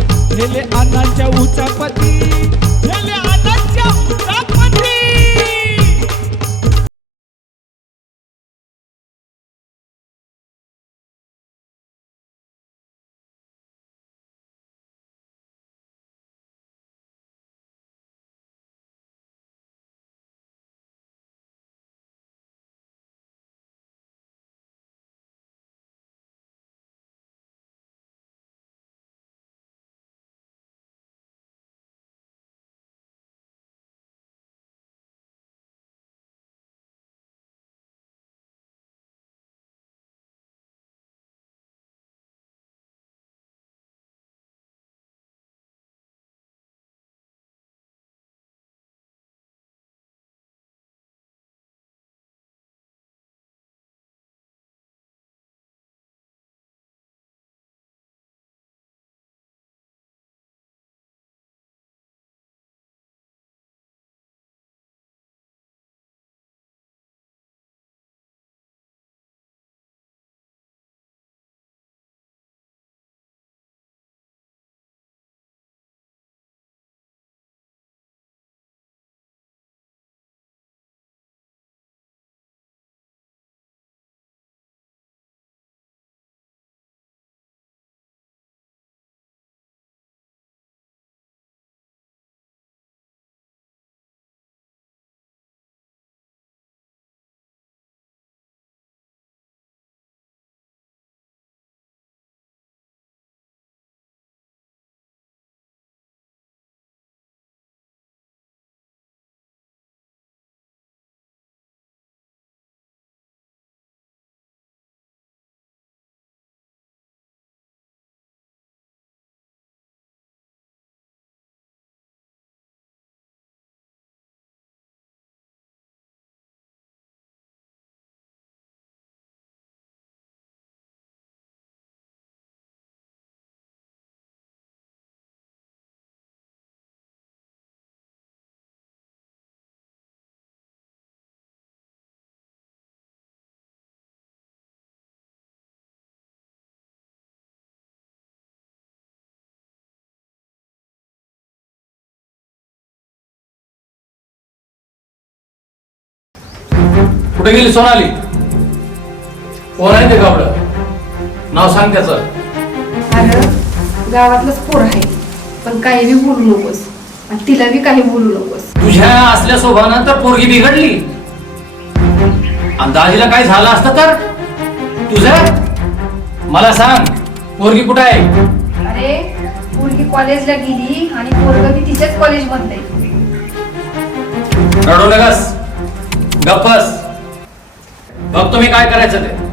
पती हेले अण्णांच्या उचापती. हेले कुठे गेली सोनाली? कोण आहे ते गाबड नाव सांग त्याचं. अरे गावातलंच पोर आहे. पण काही बी बोलू नकोस. आणि तिला बी काही बोलू नकोस. तुझ्या असल्या स्वभावानंतर पोरगी बिघडली. आणि दाजीला काय झालं असतं तर? तुझं? मला सांग पोरगी कुठं आहे? अरे मुलगी कॉलेजला गेली आणि पोरग बी तिच्याच कॉलेजमध्ये रडू नकस. गप्पस मग मी काय करायचं ते?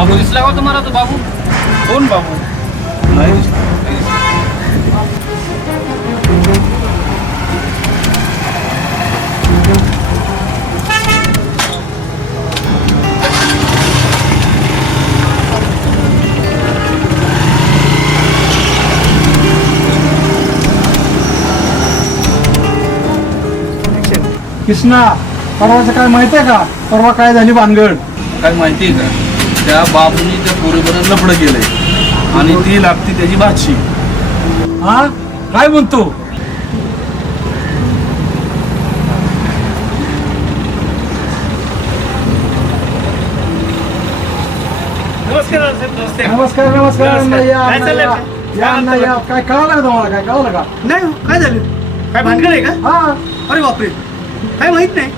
बाबू दिसला का तुम्हाला तो बाबू? कोण बाबू? नाही. कृष्णा परवाचं काय माहिती आहे का? परवा काय झाली भानगड? काय माहिती आहे का? त्या बाबूनी त्या पोरीबरोबर लपडं केलंय. आणि ती लागती त्याची भाची. हा? काय म्हणतो? नमस्कार नमस्कार अण्णा, या, अण्णा, या. या अण्णा, या. काय कळलं का तुम्हाला? काय कळलं का? नाही हो, काय झालं? काय भानगड आहे का? हा. अरे बापरे. काय माहीत नाही.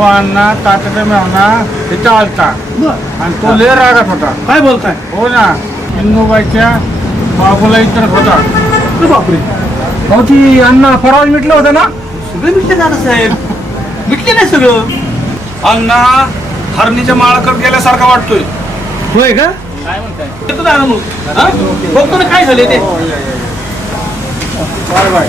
अण्णा तात्याचा मेहना तिथं आलता आणि तो लय रागात होता. काय बोलताय? हो ना. इंदूबाईच्या बाबूला इतर होता. अरे बापरे. हो ती अण्णा परवा मिटलं होतं ना? सगळे मिटले दादा साहेब. मिटले नाही सगळं. अण्णा हरणीच्या माळाकडे गेल्यासारखा वाटतोय. होय का? काय म्हणताय? येतो दादा मग. हा? बघतो ना काय झाले ते. Bye bye.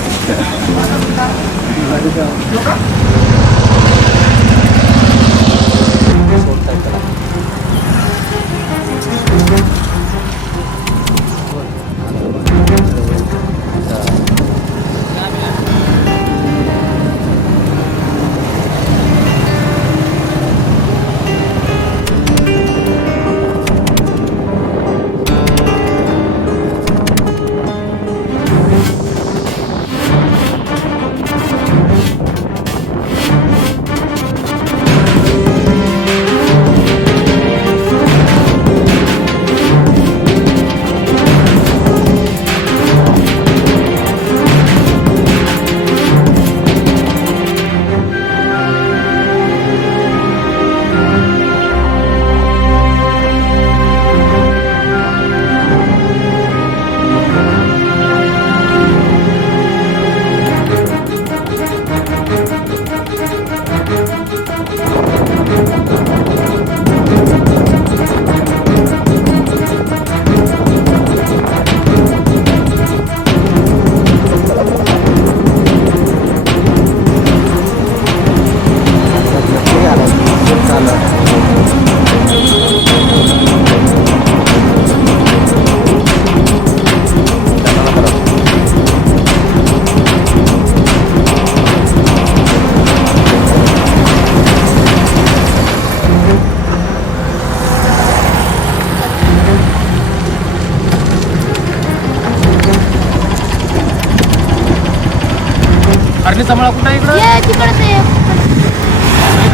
हरणी समळा कुठं आहे इकडं? ये तिकडं ते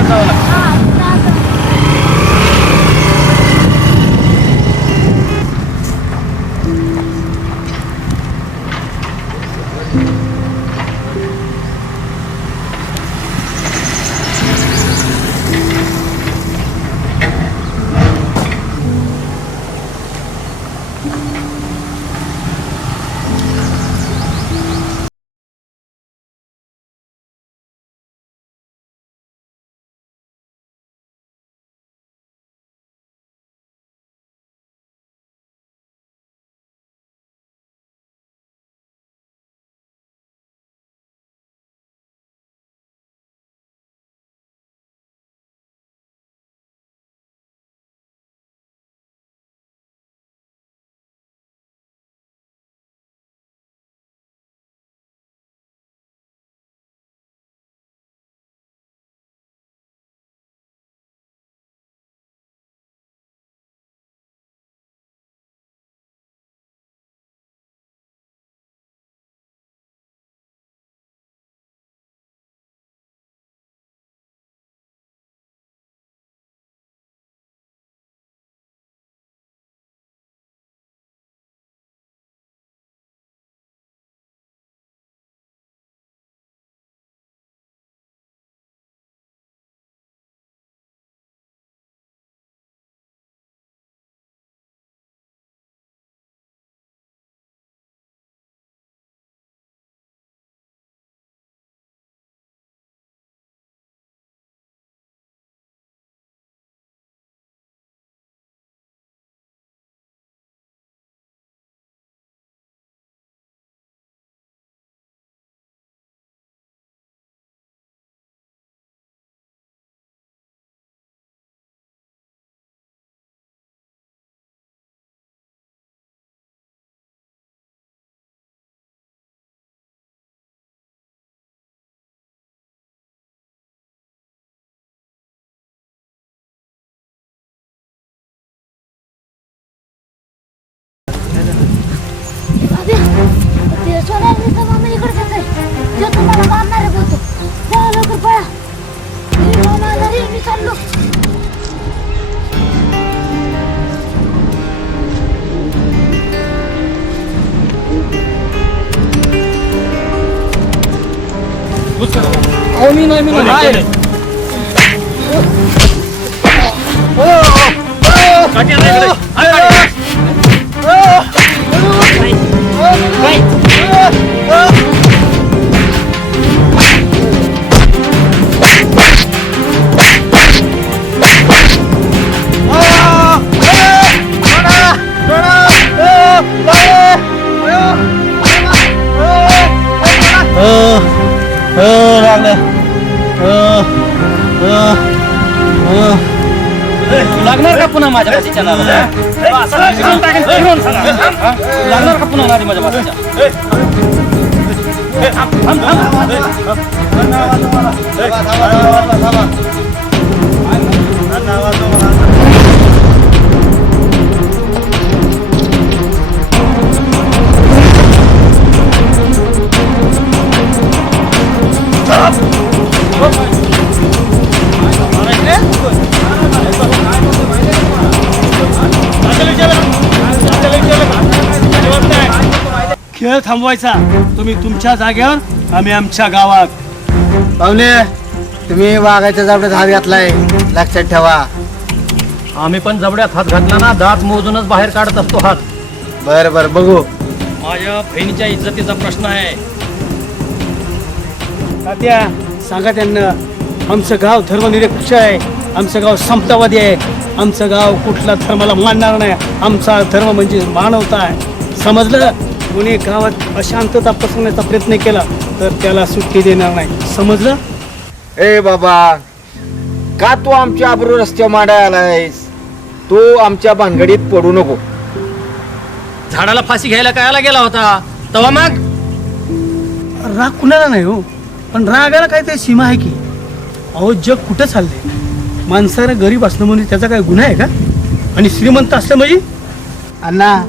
जावं लागतं. हा, तिकडं सोन्याचा मामा इकडे आहे तो तुम्हाला मारणार आहे बोलतो चला लवकर पळा मी मामा आला रे मी चाललो अहो मी नाही मी नाही लागणार माझ्या नावाला? लागणार का पुन्हा माझ्या माझ्या भाषेच्या खेळ थांबवायचा. तुम्ही तुमच्या जागेवर आम्ही आमच्या गावात. पाहुणे तुम्ही वाघाच्या जाबड्यात हात घातलाय. लक्षात ठेवा. आम्ही पण जबड्यात हात घातला ना दात मोजूनच बाहेर काढत असतो हात. बर बर बघू. माझ्या बहिणीच्या इज्जतीचा प्रश्न आहे. तात्या सांगा त्यांना आमचं गाव धर्मनिरपेक्ष आहे. आमचं गाव समतावादी आहे. आमचं गाव कुठला धर्माला मानणार नाही. आमचा धर्म म्हणजे मानवता आहे. समजलं? कोणी गावात अशांतता पसरवण्याचा प्रयत्न केला तर त्याला सुट्टी देणार नाही. समजलं? ए बाबा का तू आमच्या आबरू रस्त्यावर मांडाय आलायस? तू आमच्या भानगडीत पडू नको. झाडाला फाशी घ्यायला कायला गेला होता? तवा मग. राग कुणाला नाही हो? पण रागाला काहीतरी सीमा आहे की? अहो जग कुठं चाललंय? माणसाला गरीब असणं म्हणजे त्याचा काय गुन्हा आहे का? आणि श्रीमंत असलं म्हणजे? अण्णा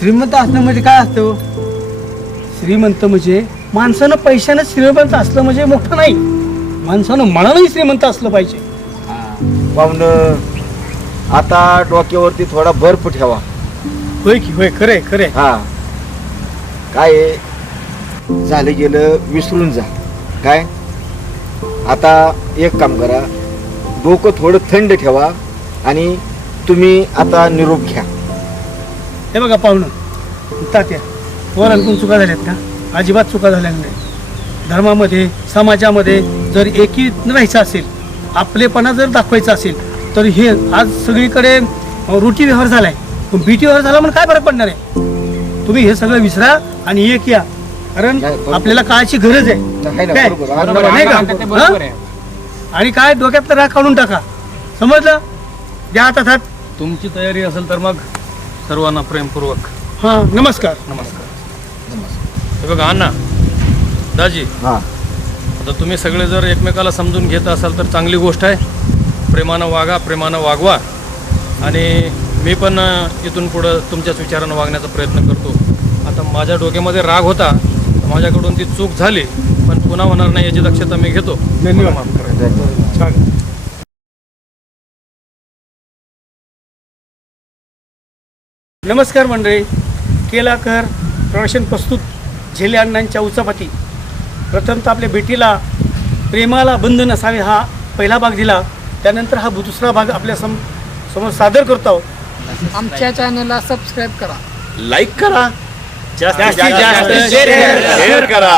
श्रीमंत असणं म्हणजे काय असतं श्रीमंत म्हणजे माणसानं पैशानं श्रीमंत असलं म्हणजे मोठं नाही. माणसानं मनानंही श्रीमंत असलं पाहिजे. पाहुणं आता डोक्यावरती थोडा बर्फ ठेवा होय की होय खरे खरे हा. काय आहे? झालं गेलं विसरून जा. काय? आता एक काम करा. डोकं थोडं थंड ठेवा आणि तुम्ही आता निरोप घ्या. हे बघा पाहुणं. तात्या वरांकडून चुका झाल्यात का? अजिबात चुका झाल्या नाही. धर्मामध्ये समाजामध्ये जर एकी राहायचं असेल आपलेपणा जर दाखवायचा असेल तर हे आज सगळीकडे रोटी व्यवहार झालाय. पण बीटी व्यवहार झाला म्हणून काय फरक पडणार आहे? तुम्ही हे सगळं विसरा आणि एक या. कारण. आपल्याला काळाची गरज आहे. नाही का? आहे? आणि काय? डोक्यातलं राग काढून टाका. समजलं? द्या आता तुमची तयारी असेल तर मग सर्वांना प्रेमपूर्वक. हां. नमस्कार. नमस्कार. हे बघा अण्णा दाजी. हा. आता तुम्ही सगळे जर एकमेकाला समजून घेत असाल तर चांगली गोष्ट आहे. प्रेमानं वागा प्रेमानं वागवा. आणि मी पण अ, इथून पुढं तुमच्याच विचारानं वागण्याचा प्रयत्न करतो. आता माझ्या डोक्यामध्ये राग होता. माझ्याकडून ती चूक झाली. पण पुन्हा होणार नाही याची दक्षता मी घेतो. धन्यवाद. माफ करा. छान. नमस्कार मंडळी. केलाकर प्रवाशन प्रस्तुत झेले अण्णांच्या उचापती. प्रथमतः आपल्या भेटीला प्रेमाला बंध नसावे हा पहिला भाग दिला. त्यानंतर हा दुसरा भाग आपल्या सम समोर सादर करतो आहोत. आमच्या चॅनलला सबस्क्राईब करा. जास्तीत जास्त शेअर करा. शेअर करा.